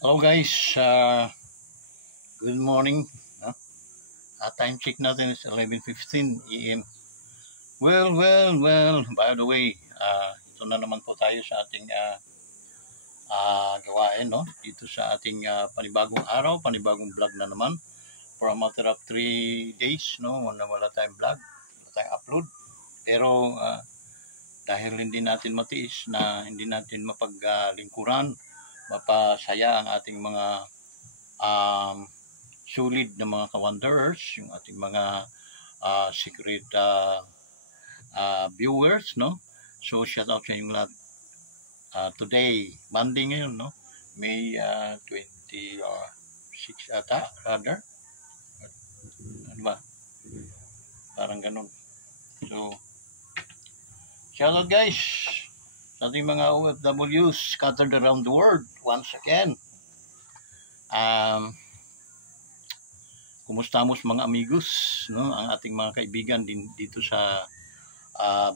Hello guys, good morning. No? Time check natin is 11:15 AM. Well, by the way, ito na naman po tayo sa ating gawain, no? Dito sa ating panibagong araw, panibagong vlog na naman. For a matter of 3 days, no? Wala tayong vlog, wala tayong upload. Pero dahil hindi natin matiis na hindi natin mapaglingkuran, mapasaya ang ating mga solid na mga ka-wanderers, yung ating mga secret viewers, no? So shout out sa inyong lahat. Today, Monday ngayon, no? May 26 ata, rather. Ano ba? Parang ganun. So, shout out guys sa ating mga OFWs scattered around the world once again. Kumusta mo mga amigos, no? Ang ating mga kaibigan din dito sa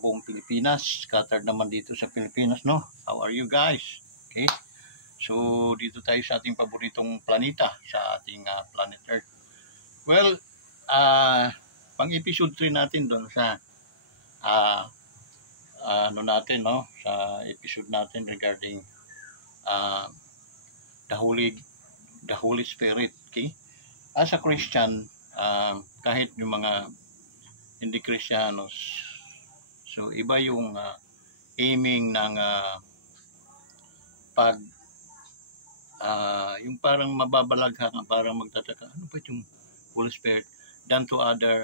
buong Pilipinas, scattered naman dito sa Pilipinas, no? How are you guys? Okay? So, dito tayo sa ating paboritong planeta, sa ating planet Earth. Well, pang episode 3 natin doon sa natin, no? Sa episode natin regarding the Holy Spirit, okay? As a Christian, kahit yung mga hindi Kristiyanos, so iba yung aiming ng yung parang mababalaghan, parang magtataka, ano ba yung Holy Spirit, than to other,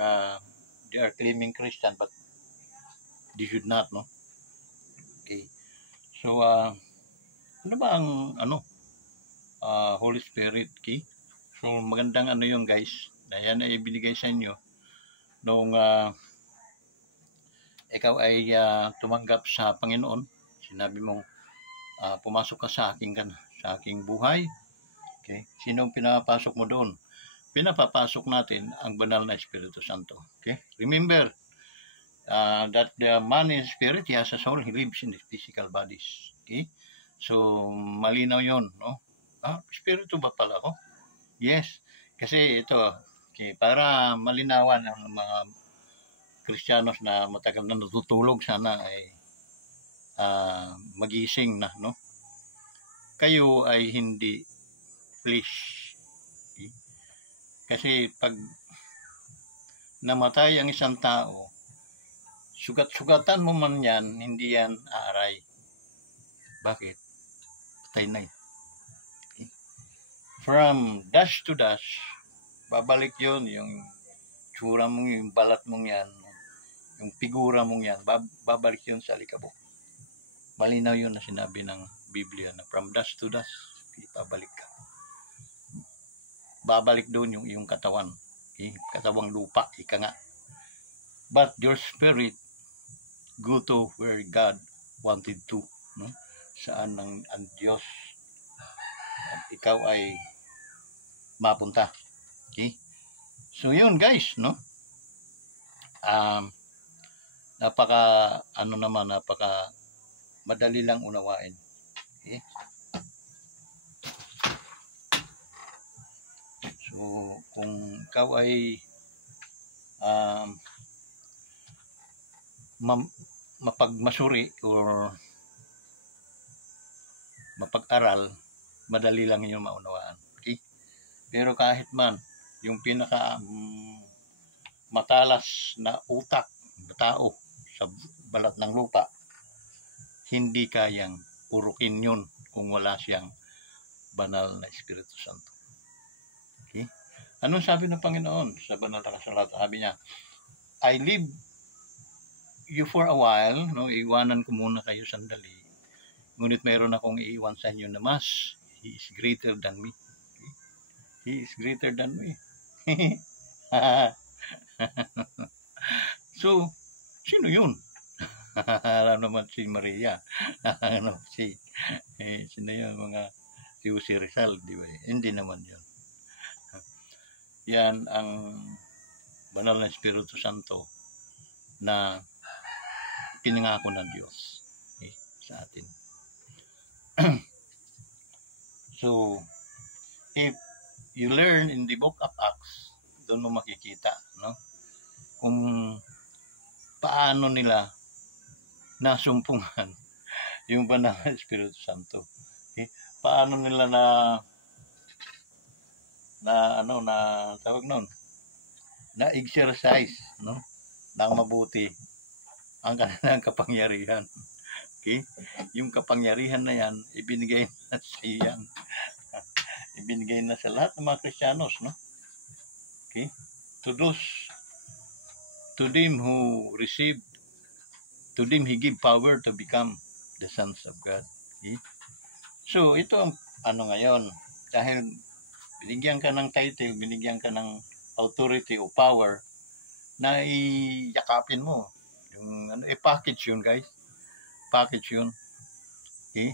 they are claiming Christian, but they should not, no? Okay. So, ano ba ang Holy Spirit, okay? So, magandang yung guys, na yan ay binigay sa inyo nung ikaw ay tumanggap sa Panginoon. Sinabi mong pumasok ka sa aking buhay. Okay? Sino pinapasok mo doon? Pinapapasok natin ang banal na Espiritu Santo. Okay? Remember, that the man is spirit, he has a soul, he lives in the physical bodies. Okay? So, malinaw yun, no? Espiritu ba pala ako? Yes. Kasi ito, okay, para malinawan ang mga Kristiyanos na matagal na natutulog, sana ay magising na, no? Kayo ay hindi flesh. Okay? Kasi pag namatay ang isang tao, sugat-sugatan mo man yan, hindi yan aaray. Bakit? Patay na eh. Okay. From dust to dust, babalik yun, yung tsura mong, yung balat mong yan, yung figura mong yan, babalik yun sa likabok. Malinaw yun na sinabi ng Biblia na from dust to dust, okay, babalik ka. Babalik doon yung iyong katawan. Okay? Katawang lupa, ika nga. But your spirit go to where God wanted to, no? Saan ang Diyos at ikaw ay mapunta. Okay? So yun guys, no? Napaka madali lang unawain. Okay? So kung ikaw ay mapagmasuri or mapag-aral, madali lang yun maunawaan. Okay? Pero kahit man, yung pinaka matalas na utak na tao sa balat ng lupa, hindi kayang purukin yun kung wala siyang banal na Espiritu Santo. Okay? Anong sabi ng Panginoon sa banal na kasulatan? Sabi niya, I leave you for a while, no? Iwanan ko muna kayo sandali. Ngunit mayroon akong iiwan sa inyo na mas. He is greater than me. Okay? He is greater than me. So, sino yun? Alam naman si Maria. Sino yun? Si Jose Rizal, di ba? Hindi naman yun. Yan ang banal na Espiritu Santo na pinangako ng Diyos, okay, sa atin. So, if you learn in the book of Acts, doon mo makikita, no? Kung paano nila nasumpungan yung banal na Espiritu Santo. Okay? Paano nila na tawag noon, na exercise, no, ng mabuti ang kanilang kapangyarihan. Okay? Yung kapangyarihan na yan, ibinigay na sa iyan. Ibinigay na sa lahat ng mga Kristiyanos, no? Okay? To them who receive, to them He give power to become the sons of God. Okay? So, ito ang ngayon, dahil binigyan ka ng title, binigyan ka ng authority o power, na iyakapin mo. Yung, package yun, guys. Package yun. Okay?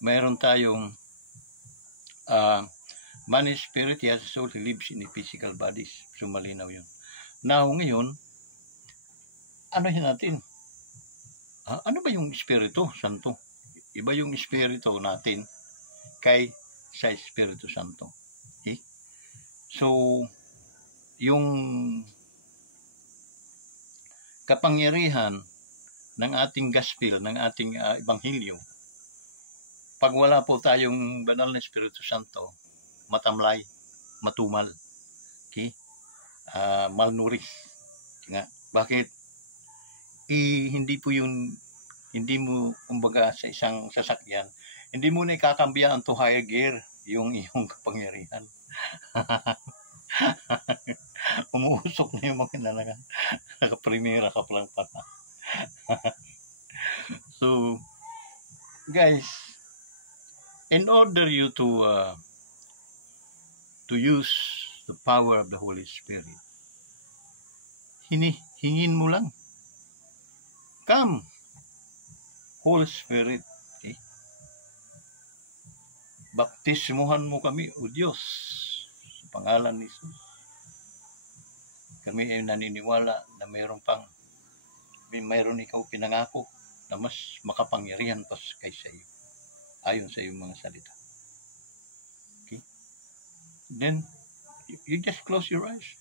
Mayroon tayong man is spirit, he has a soul, he lives in the physical bodies. So, malinaw yun. Now, ngayon, ano yun natin? Ano ba yung Espiritu Santo? Iba yung Espiritu natin sa Espiritu Santo. Okay? So, yung kapangyarihan ng ating gospel, ng ating ebanghelyo, pag wala po tayong banal na Espiritu Santo, matamlay, matumal, okay? Malnourished. Nga. Bakit? Hindi mo, kumbaga, sa isang sasakyan, hindi mo na ikakambiyan to higher gear yung iyong kapangyarihan. Umuusok na yung mga nalagan. Nakaprimera ka pa lang pala. So, guys, in order you to use the power of the Holy Spirit, hingin mo lang. Come, Holy Spirit. Okay? Baptismuhan mo kami, O Diyos, sa pangalan ni Jesus. Kami ay naniniwala na mayroon ikaw pinangako na mas makapangyarihan pa kaysa iyo, ayon sa iyong mga salita. Okay? Then, you just close your eyes.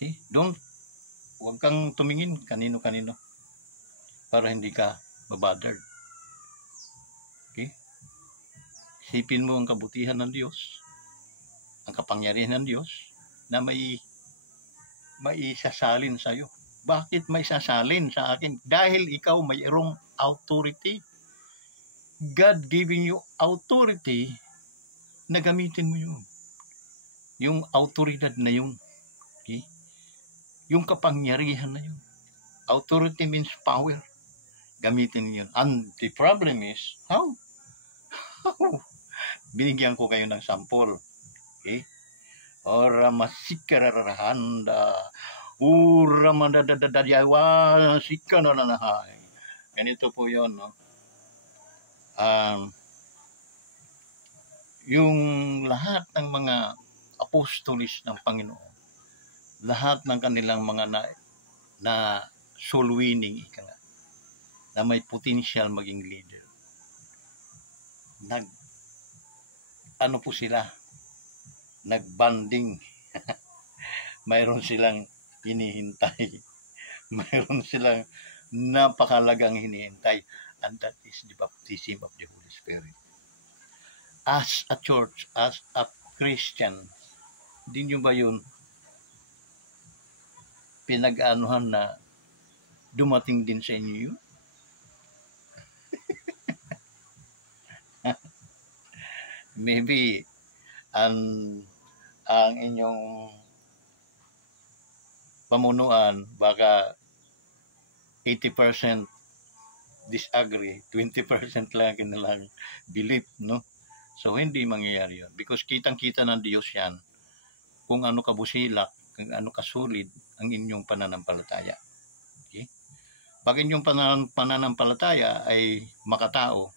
Okay? Huwag kang tumingin kanino-kanino para hindi ka mabothered. Okay? Isipin mo ang kabutihan ng Diyos, ang kapangyarihan ng Diyos, na may isasalin sa iyo. Bakit may sasalin sa akin? Dahil ikaw mayroong authority. God giving you authority na gamitin mo yun. Yung autoridad na yun. Okay? Yung kapangyarihan na yun. Authority means power. Gamitin yun. And the problem is, how? Binigyan ko kayo ng sample. Okay? Ora masikararahanda. Ura madadadadadyawa. Sikananahay. Ganito po yun, no? Yung lahat ng mga apostolis ng Panginoon, lahat ng kanilang mga na soul winning, na may potential maging leader, ano po sila, nagbanding. Mayroon silang hinihintay, mayroon silang napakalagang hinihintay, and that is the baptism of the Holy Spirit. As a church, as a Christian, hindi nyo ba yun pinag-anuhan na dumating din sa inyo yun? Maybe ang inyong pamunuan baka 80% disagree, 20% lang kanilang belief, no? So hindi mangyayari yun, because kitang-kita ng Diyos yan kung ano kabusilak, kung ano kasulit ang inyong pananampalataya. Okay? Pag inyong pananampalataya ay makatao,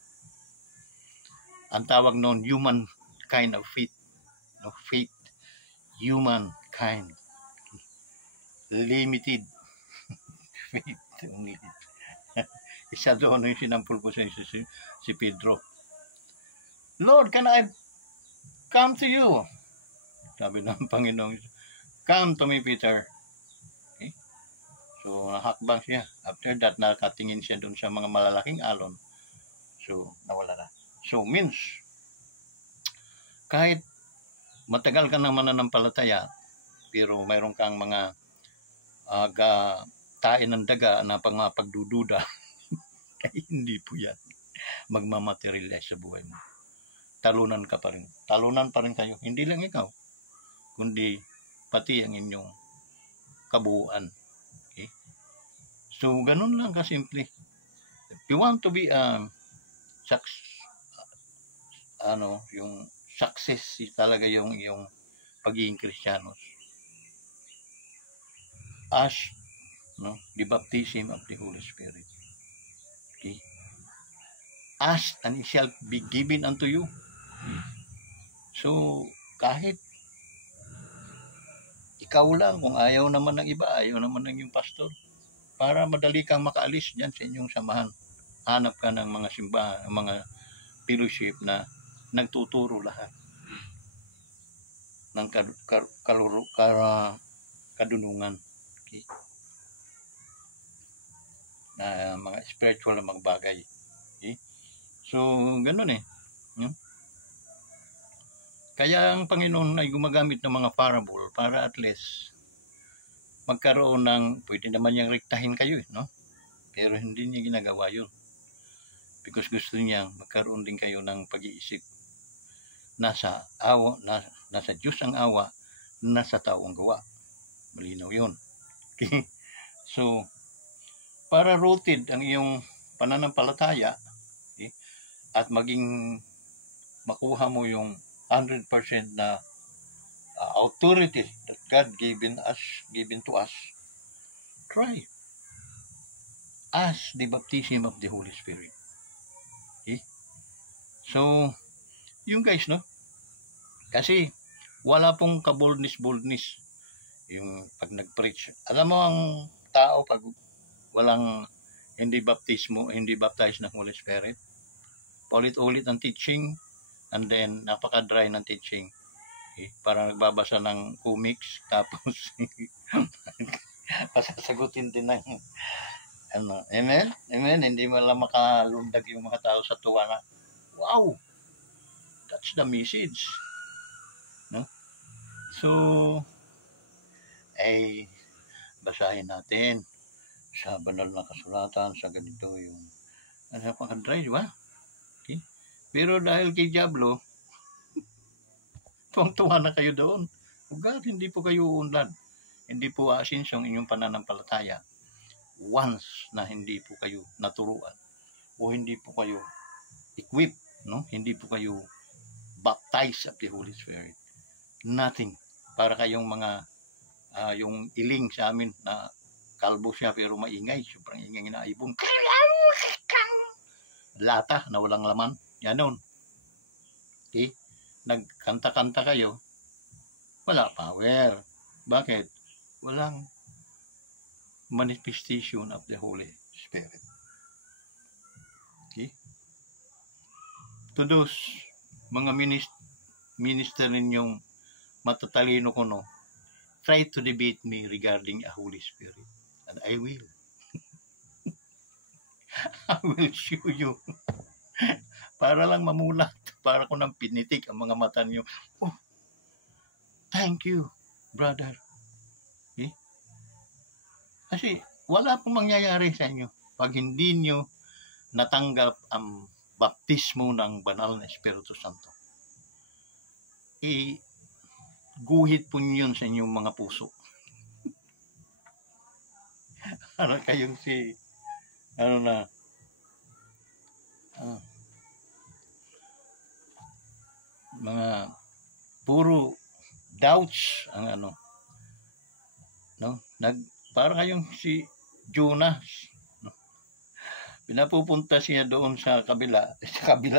ang tawag noon human kind of faith, no? Faith, human kind, limited faith only. Isa doon yung sinampul ko sa si Pedro. Lord, can I come to you. Sabi ng Panginoon, come to me, Peter. Okay? So, nahakbang siya. After that, nakatingin siya dun sa mga malalaking alon. So, nawala na. So, means, kahit matagal ka ng mananampalataya, pero mayroon kang mga tain ng daga na pagdududa, ay hindi po yan magmamaterialize sa buhay mo. Talunan ka pa rin. Talunan pa rin kayo. Hindi lang ikaw, kundi pati ang inyong kabuuan. Okay? So, ganun lang kasimple. If you want to be yung success talaga yung pagiging Kristiyanos. Ask, the baptism of the Holy Spirit. Okay? Ask and it shall be given unto you. So, kahit ikaw lang, kung ayaw naman ng iba, ayaw naman ng yung pastor, para madali kang makaalis dyan sa inyong samahan. Hanap ka ng mga simbahan, mga fellowship na nagtuturo lahat ng kadunungan. Okay? Na mga spiritual na mga bagay. Okay? So, ganun eh. Kaya ang Panginoon ay gumagamit ng mga parable para at least magkaroon ng, pwede naman niyang rektahin kayo, no? Pero hindi niya ginagawa yun. Because gusto niya magkaroon din kayo ng pag-iisip. Nasa Diyos ang awa, nasa tao ang gawa. Malinaw yun. Okay? So, para rooted ang iyong pananampalataya, okay, at maging makuha mo yung 100% na authority that God given to us, try. Ask the baptism of the Holy Spirit. Okay? So, yung guys, no? Kasi, wala pong ka-boldness yung pag nag-preach. Alam mo ang tao pag walang hindi baptized ng Holy Spirit, paulit-ulit ang teaching, and then napaka-dry ng teaching. Okay? Parang nagbabasa ng comics, tapos pasasagutin din ng amen? Amen? Hindi mo lang makalundag yung mga tao sa tuwa na, wow! That's the message. No? So, ay basahin natin sa banal na kasulatan, sa ganito yung napaka-dry, di ba? Okay? Pero dahil kay Diablo, tuwang-tuwa na kayo doon. God, hindi po kayo unlad. Hindi po aasinso ang inyong pananampalataya once na hindi po kayo naturuan o hindi po kayo equipped, no? Hindi po kayo baptized of the Holy Spirit. Nothing. Para kayong mga yung iling sa amin na kalbo siya pero maingay. Sobrang ingay na ibon. Lata na walang laman. Yan nun. Okay? Nagkanta-kanta kayo, wala power. Bakit? Walang manifestation of the Holy Spirit. Okay? To those mga minister ninyong matatalino ko, no, try to debate me regarding a Holy Spirit. And I will. I will show you. Para lang mamulat. Para ko nang pinitik ang mga mata niyo. Oh, thank you, brother. Okay? Kasi wala pong mangyayari sa inyo pag hindi nyo natanggap ang baptismo ng banal na Espiritu Santo. Guhit po niyo sa inyong mga puso. Ano kayong mga puro doubts ang no, para kayong si Jonas, no? Pinapupunta siya doon sa kabila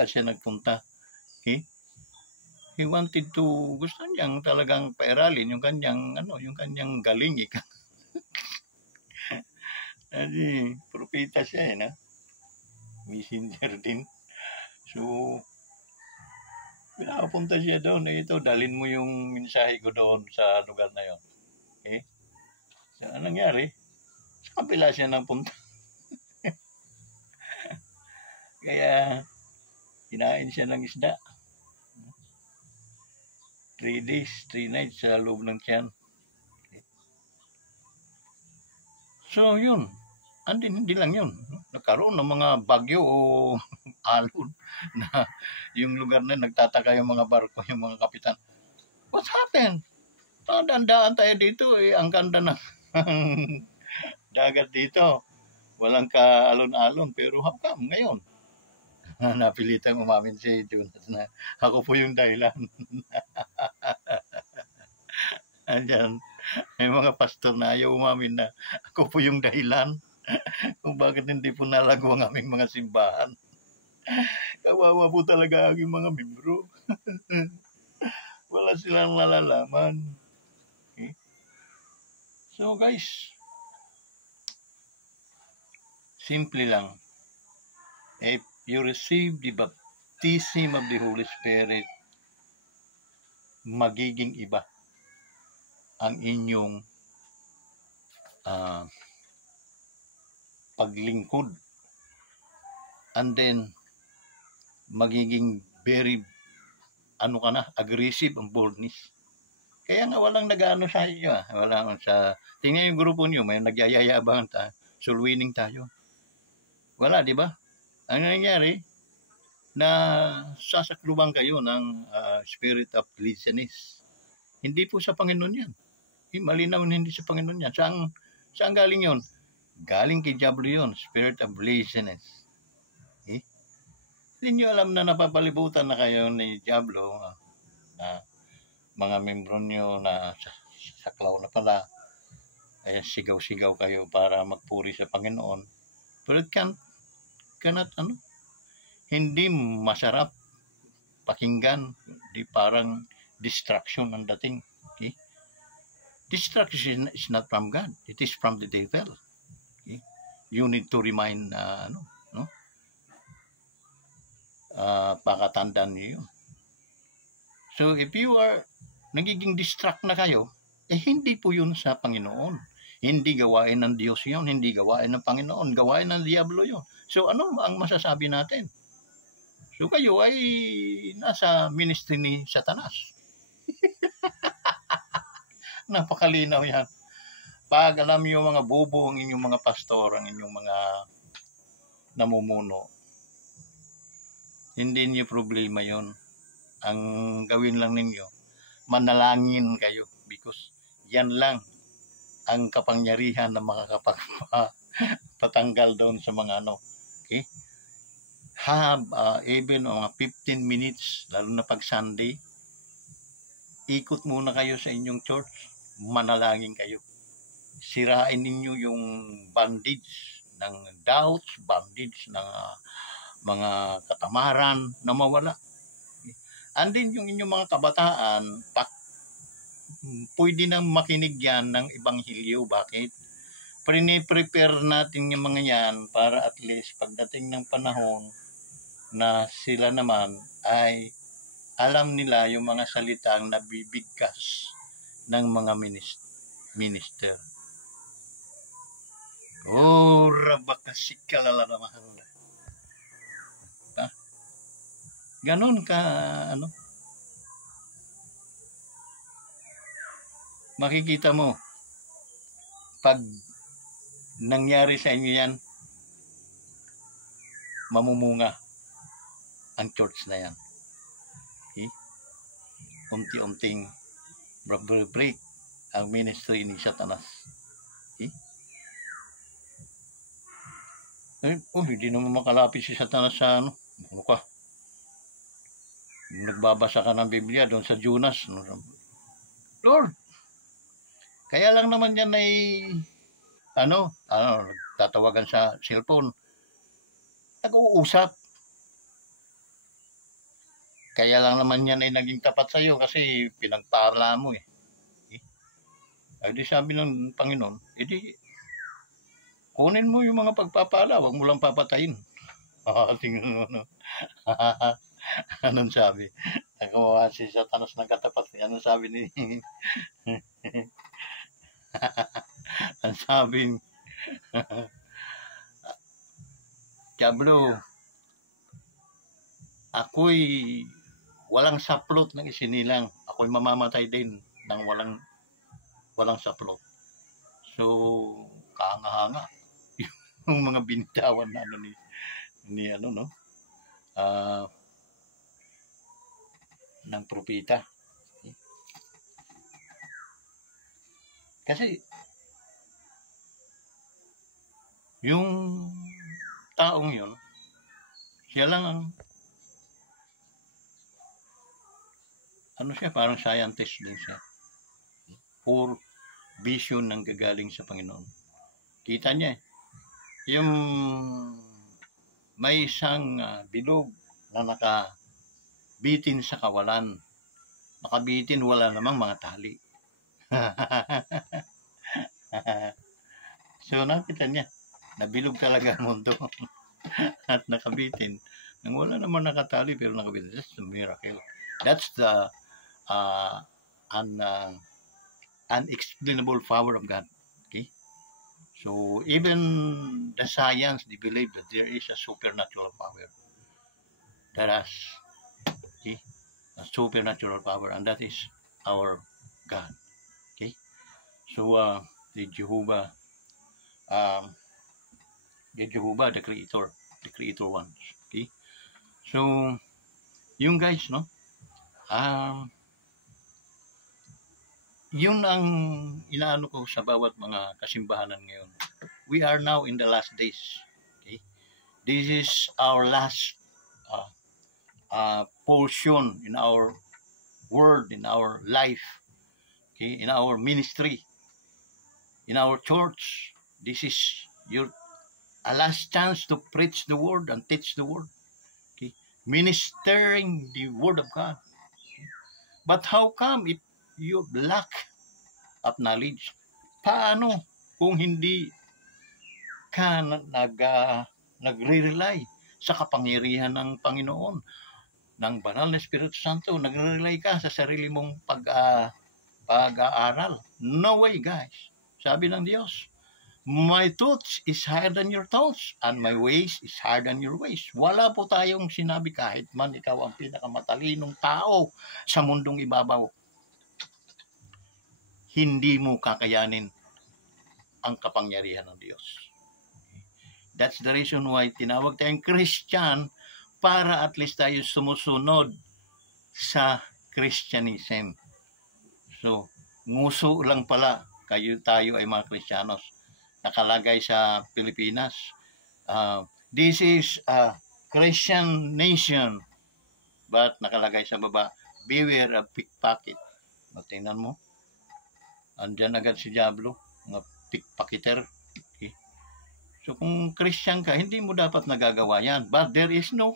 siya nagpunta. Okay? He wanted to, gusto niyang talagang pairalin yung kanyang galing ika. Kasi propeta siya na messenger din. So Pinapunta siya doon. Ito, dalin mo yung mensahe ko doon sa lugar na yun. Okay? So, anong nangyari? Sa kabila siya ng punta. Kaya, kinain siya ng isda. 3 days, 3 nights sa loob ng tiyan. Okay. So, yun. Hindi lang yun. Nagkaroon ng mga bagyo o alon na yung lugar na nagtataka yung mga barko, yung mga kapitan. What happened? Dandaan tayo dito. Ang ganda ng dagat dito. Walang kaalon-alon. Pero how come ngayon? Napilitan umamin si Jonas na ako po yung dahilan. Andyan, may mga pastor na ayaw umamin na ako po yung dahilan kung bakit hindi po nalago ang aming mga simbahan. Kawawa po talaga ang aming mga membro. Wala silang nalalaman. Okay? So guys, simple lang. If you receive the baptism of the Holy Spirit, magiging iba ang inyong paglingkod. And then, magiging very, aggressive ang boldness. Kaya nga walang nag-ano sa inyo. Wala sa, tingnan yung grupo niyo, may nagyayabangan tayo. Soul winning tayo. Wala, di ba? Ang nangyari, na sasaklubang kayo ng spirit of laziness. Hindi po sa Panginoon yan. Malinaw na hindi sa Panginoon yan. Saan galing yun? Galing kay Diablo yun. Spirit of laziness. Okay? Hindi nyo alam na napapalibutan na kayo ni Diablo na mga membro nyo na saklaw na pala. Ay sigaw-sigaw kayo para magpuri sa Panginoon. Pero it cannot, hindi masarap pakinggan. Di parang distraction ang dating. Okay? Distraction is not from God. It is from the devil. Okay? You need to remind, pakatandaan niyo yun. So, if you are nagiging distract na kayo, hindi po yun sa Panginoon. Hindi gawain ng Diyos yun. Hindi gawain ng Panginoon. Gawain ng Diablo yun. So, ano ang masasabi natin? So, kayo ay nasa ministry ni Satanas. Napakalinaw yan. Pag alam niyo mga bobo ang inyong mga pastor, ang inyong mga namumuno, hindi niyo problema yon. Ang gawin lang ninyo, manalangin kayo because yan lang ang kapangyarihan na makakapatanggal doon sa mga Okay? Have even mga 15 minutes, lalo na pag Sunday, ikot muna kayo sa inyong church, manalangin kayo. Sirain ninyo yung bandage ng doubts, bandage ng mga katamaran na mawala. And then yung inyong mga kabataan, pwede nang makinig yan ng Ebanghelyo. Bakit? Prepare natin yung mga yan para at least pagdating ng panahon na sila naman ay alam nila yung mga salitang nabibigkas ng mga minister. Oh, rabakasikala naman. Ganon ka, makikita mo, pag nangyari sa inyo yan, mamumunga ang church na yan. Okay? Unti-unting break ang ministry ni Satanas. Okay? Hindi naman makalapit si Satanas sa ano ka? Nagbabasa ka ng Biblia doon sa Jonas. Lord, kaya lang naman yan ay tatawagan sa cellphone. Nag-uusap. Kaya lang naman yan ay naging tapat sa iyo kasi pinagparla mo eh. Ay di sabi ng Panginoon, kunin mo yung mga pagpapala, wag mo lang papatayin. Tingnan mo, Anong sabi? Nakawawa si Satanas ng katapat. Anong sabi ni... ang sabing, Diablo, ako'y walang saplot ng isinilang. Ako'y mamamatay din ng walang saplot. So, kahanga-hanga yung mga binitawan na ano ni ano no ng propeta. Kasi yung taong yun, siya lang ang ano siya, parang scientist din siya. Pure vision ng gagaling sa Panginoon. Kita niya yung may isang bilog na nakabitin sa kawalan. Nakabitin, wala namang mga tali. So nakita niya, nabilog talaga ang mundo. At nakabitin. Nang wala naman nakatali pero nakabitin. That's the miracle. That's the unexplainable power of God. Okay? So even the science, they believe that there is a supernatural power. That has a supernatural power, and that is our God. Okay? So the Jehovah, the creator ones. Okay? So yung guys, no? Yun ang inaano ko sa bawat mga kasimbahanan ngayon. We are now in the last days. Okay? This is our last portion in our world, in our life, okay? In our ministry, in our church. This is your a last chance to preach the word and teach the word. Okay? Ministering the word of God. Okay? But how come if you lack of knowledge? Paano kung hindi ka nagre-rely sa kapangyarihan ng Panginoon, ng banal na Espiritu Santo? Nagre-rely ka sa sarili mong pag-aaral? No way, guys. Sabi ng Diyos, my thoughts is higher than your thoughts, and my ways is higher than your ways. Wala po tayong sinabi kahit man ikaw ang pinakamatalinong tao sa mundong ibabaw. Hindi mo kakayanin ang kapangyarihan ng Diyos. That's the reason why tinawag tayong Christian, para at least tayo sumusunod sa Christianism. So, nguso lang pala tayo ay mga Kristiyanos. Nakalagay sa Pilipinas, this is a Christian nation, but nakalagay sa baba, beware of pickpocket. Tingnan mo, andyan agad si Diablo, mga pickpocketer. Okay? So kung Christian ka, hindi mo dapat nagagawa yan. But there is no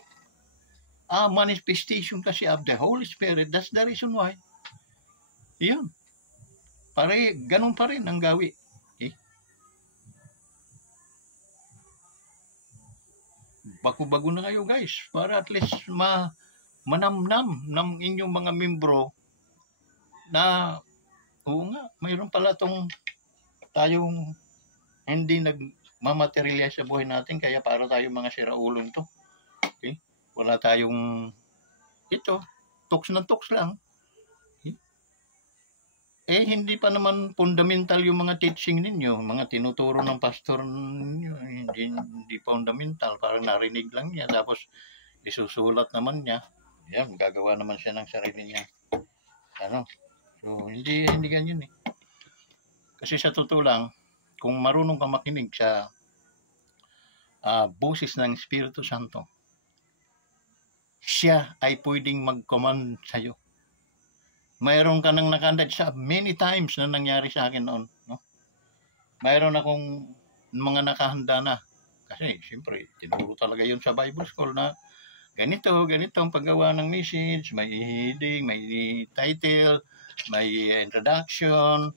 manifestation kasi of the Holy Spirit. That's the reason why. Yun. Ganun pa rin ang gawi. Okay? Bago-bago na kayo, guys, para at least manamnam ng inyong mga membro na oo nga, mayroon pala tayong hindi nagmamaterialize sa buhay natin, kaya para tayong mga siraulong to. Okay? Wala tayong tuks na tuks lang. Okay? Hindi pa naman fundamental yung mga teaching ninyo, mga tinuturo ng pastor ninyo, hindi fundamental, parang narinig lang niya, tapos isusulat naman niya. Yan, gagawa naman siya ng sarili niya. So, hindi ganyan eh. Kasi sa totoo lang, kung marunong ka makinig sa boses ng Espiritu Santo, siya ay pwedeng mag-command sa'yo. Mayroon ka nang nakandad sa many times na nangyari sa akin noon. No? Mayroon akong mga nakahanda na. Kasi, siyempre, tinuro talaga yun sa Bible School na ganito ang paggawa ng message, may heading, may title, may introduction,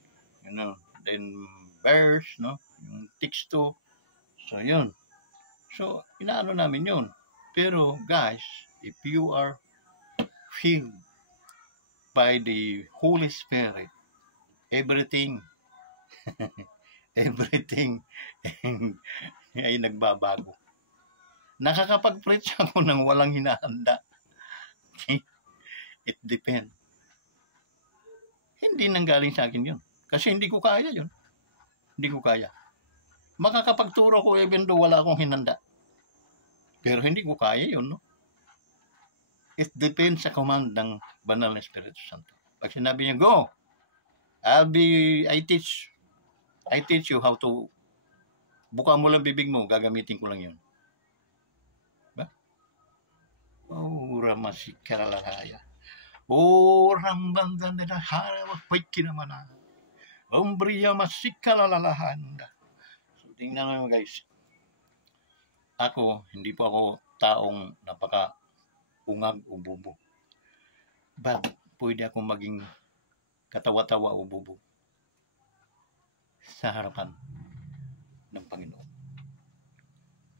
then verse, no? Yung teksto. So, yun. So, inaano namin yun. Pero, guys, if you are filled by the Holy Spirit, everything, everything ay nagbabago. Nakakapag-preach ako ng walang hinahanda. It depends. Hindi nanggaling sa akin yun. Kasi hindi ko kaya yun. Hindi ko kaya. Makakapagturo ko even though wala akong hinanda. Pero hindi ko kaya yun, no? It depends sa command ng Banal na Espiritu Santo. Pag sinabi niya, go! I teach you how to, buka mo lang bibig mo, gagamitin ko lang yun. Ba? Oh, ramasikaralahaya. Oh, rambandan na hara, wapay kinamana. Umbriya masikaralahanda. So, tingnan mo guys. Ako, hindi po ako taong napaka-ungag o bubo. But, pwede akong maging katawa-tawa o bubo sa harapan ng Panginoon.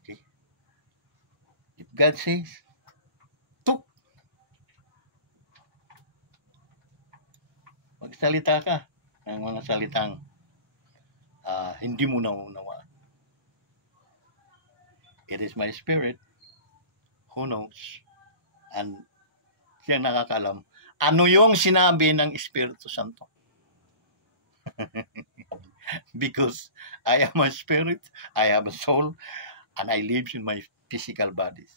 Okay? If God says, tuk! Magsalita ka ng mga salitang hindi mo naunawaan. It is my spirit who knows and siya nakakalam ano yung sinabi ng Espiritu Santo. Because I am a spirit, I have a soul, and I live in my physical bodies.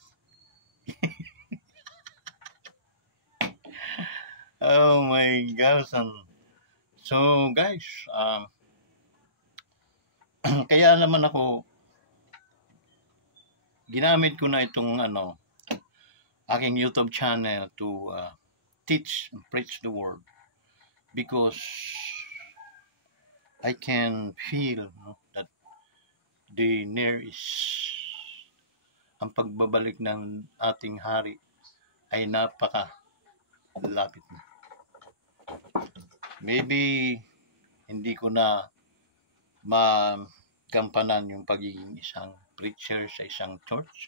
Oh my gosh. So guys, kaya naman ako ginamit ko na itong aking YouTube channel to teach and preach the word because I can feel that the near is ang pagbabalik ng ating hari ay napaka-lapit na. Maybe hindi ko na magampanan yung pagiging isang preacher sa isang church,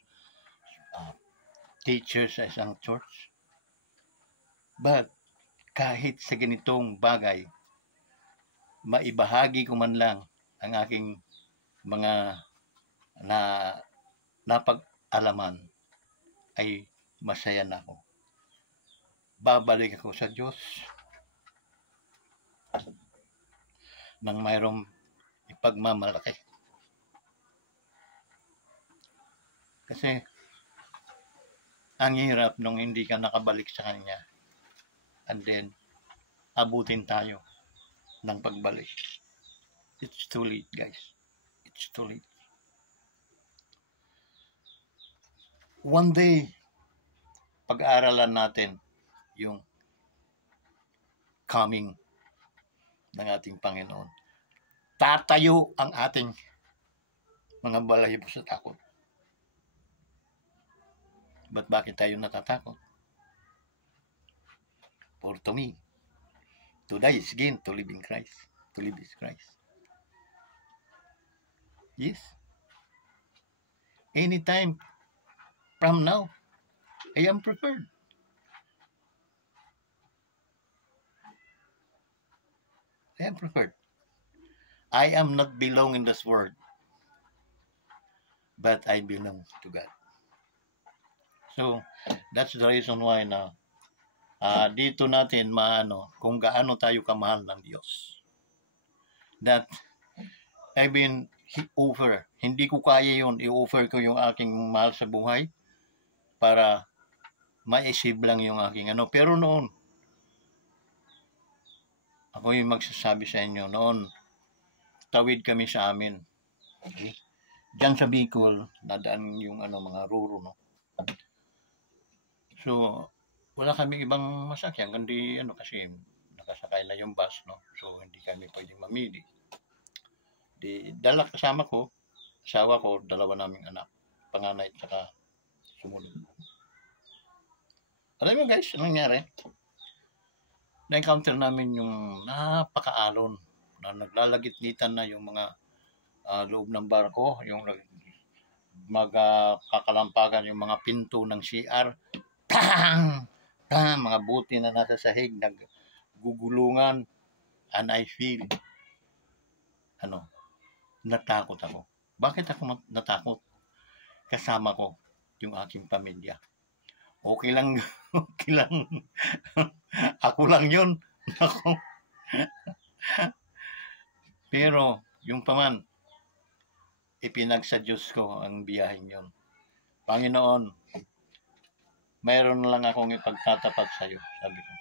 teacher sa isang church. But kahit sa ganitong bagay, maibahagi ko man lang ang aking mga napag-alaman ay masaya na ako. Babalik ako sa Diyos nang mayroong ipagmamalaki. Kasi ang hirap nung hindi ka nakabalik sa Kanya and then abutin tayo ng pagbalik. It's too late, guys. It's too late. One day, pag-aaralan natin yung coming ng ating Panginoon. Tatayo ang ating mga balahibo sa takot. But bakit tayo natatakot? For to me, to die is gain, to live in Christ. To live is Christ. Yes. Anytime from now, I am prepared. I am prepared. I am not belong in this world, but I belong to God. So, that's the reason why na dito natin kung gaano tayo kamahal ng Diyos. That I've been offer. Hindi ko kaya yun. I-offer ko yung aking mahal sa buhay para ma-achieve lang yung aking Pero noon, ako yung magsasabi sa inyo, noon, tawid kami sa amin. Okay? Diyan sa Bicol, nadaan yung mga ruro, no? So, wala kami ibang masakyan, kundi kasi nakasakay na yung bus, no? So, hindi kami pwedeng mamili. Dala kasama ko, asawa ko, dalawa naming anak, panganay at saka sumunod. Alam mo guys, anong nangyari? Na-encounter namin yung napakaalon na naglalagitnitan na yung mga loob ng barko, yung magkakalampagan yung mga pinto ng CR, tang, tang, mga buti na nasa sahig, naggugulungan, and I feel, natakot ako. Bakit ako natakot? Kasama ko yung aking pamilya. Okay lang, okay lang. Ako lang yun. Ako. Pero, yung paman, ipinagsa Diyos ko ang biyaheng yun. Panginoon, mayroon lang akong ipagtatapat sa iyo, sabi ko.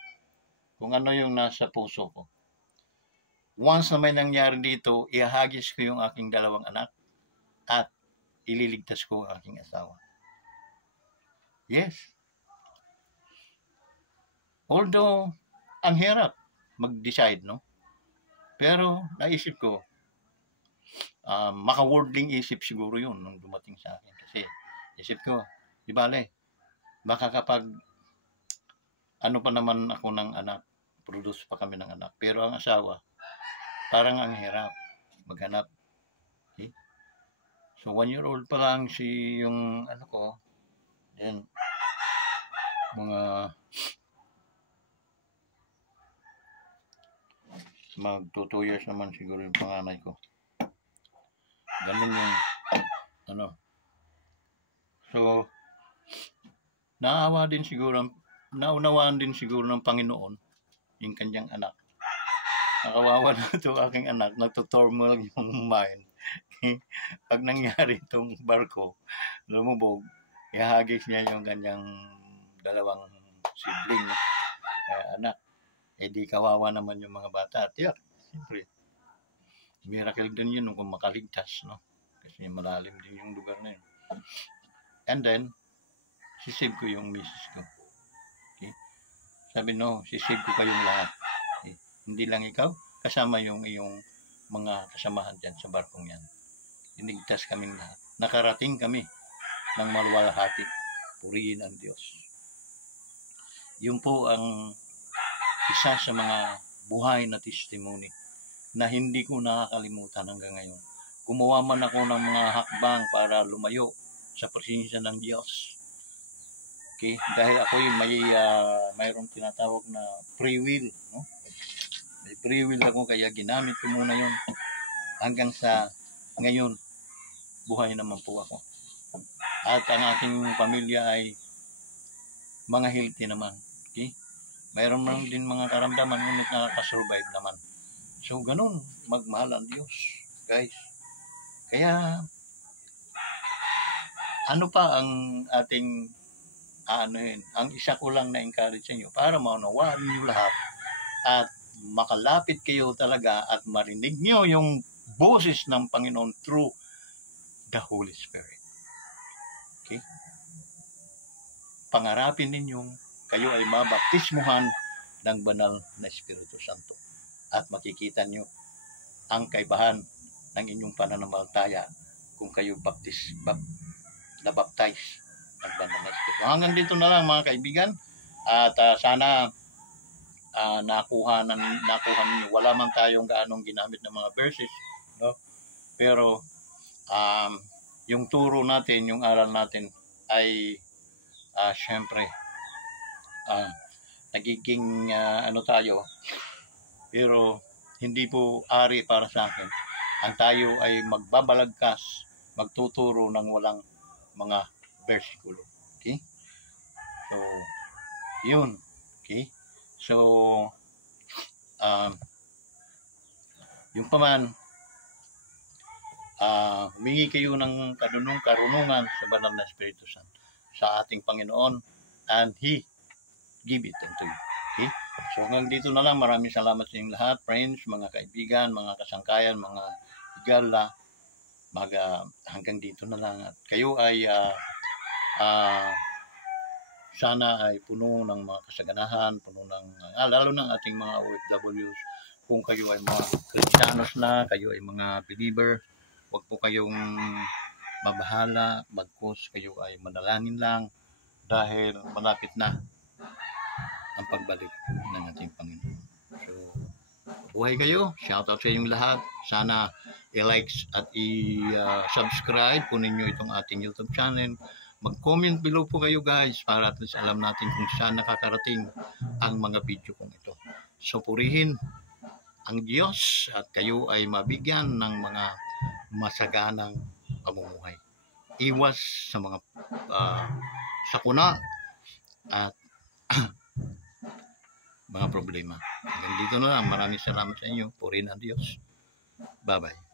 Kung ano yung nasa puso ko. Once na may nangyari dito, ihahagis ko yung aking dalawang anak at ililigtas ko ang aking asawa. Yes. Although, ang hirap mag-decide, no? Pero, naisip ko, maka-wording isip siguro yun nung dumating sa akin. Kasi, isip ko, di bale, baka kapag, pa naman ako ng anak, produce pa kami ng anak. Pero ang asawa, parang ang hirap maghanap. Okay? So, 1-year-old pa lang yung ko, then, mga mag-2 years naman siguro yung panganay ko. Ganun yung So, naunawaan din siguro ng Panginoon yung kanyang anak. Nakawawa na ito aking anak, nagtuturmoil yung mind. Pag nangyari itong barko, lumubog, ihagis niya yung kanyang dalawang sibling. Kaya anak, di kawawa naman yung mga bata. At siyempre, miracle din yun kung makaligtas, no? Kasi malalim din yung lugar na yun. And then, sisave ko yung misis ko. Okay? Sabi, no, sisave ko kayong lahat. Okay? Hindi lang ikaw, kasama yung iyong mga kasamahan dyan sa barkong yan. Inigtas kaming lahat. Nakarating kami ng maluwalhati. Purihin ang Diyos. Yun po ang isa sa mga buhay na testimony na hindi ko nakakalimutan hanggang ngayon. Gumawa man ako ng mga hakbang para lumayo sa presensya ng Diyos. Okay? Dahil ako mayroong tinatawag na free will. No? May free will ako kaya ginamit ko muna yun. Hanggang sa ngayon, buhay naman po ako. At ang aking pamilya ay mga healthy naman. Okay? Mayroon man din mga karamdaman, ngunit nakakasurvive naman. So, ganun, magmahal ang Diyos, guys. Kaya, ano pa ang ating, ang isa ko lang na-encourage sa inyo, para maunawaan niyo lahat, at makalapit kayo talaga, at marinig niyo yung boses ng Panginoon through the Holy Spirit. Okay? Pangarapin ninyong kayo ay mabaptismuhan ng banal na Espiritu Santo. At makikita nyo ang kaibahan ng inyong pananampalataya kung kayo na-baptize ng banal na Espiritu. Hanggang dito na lang mga kaibigan. At sana nakuha ninyo. Wala man tayong gaanong ginamit ng mga verses. No? Pero yung turo natin, yung aral natin ay syempre nagiging tayo, pero hindi po ari para sa akin. Ang tayo ay magbabalagkas, magtuturo ng walang mga versikulo. Okay? So, yun. Okay? So, yung paman, humingi kayo ng karunungan sa banal na Espiritu Santo sa ating Panginoon, and He give it unto you. Okay? So hanggang dito na lang. Maraming salamat sa inyong lahat, friends, mga kaibigan, mga kasangkayan, mga higala. Hanggang dito na lang. At kayo ay sana ay puno ng mga kasaganahan, puno ng lalo ng ating mga OFWs. Kung kayo ay mga Kristiyanos na, kayo ay mga believer, huwag po kayong mabahala, bagkus kayo ay manalangin lang dahil malapit na ang pagbalik ng ating Panginoon. So, buhay kayo. Shout out sa inyong lahat. Sana i-like at i-subscribe po ninyo itong ating YouTube channel Mag-comment below po kayo guys para at least alam natin kung saan nakakarating ang mga video kong ito. So purihin ang Diyos at kayo ay mabigyan ng mga masaganang pamumuhay. Iwas sa mga sakuna at mga problema. Hanggang dito na lang. Maraming salamat sa inyo. Purihin ang Diyos. Bye-bye.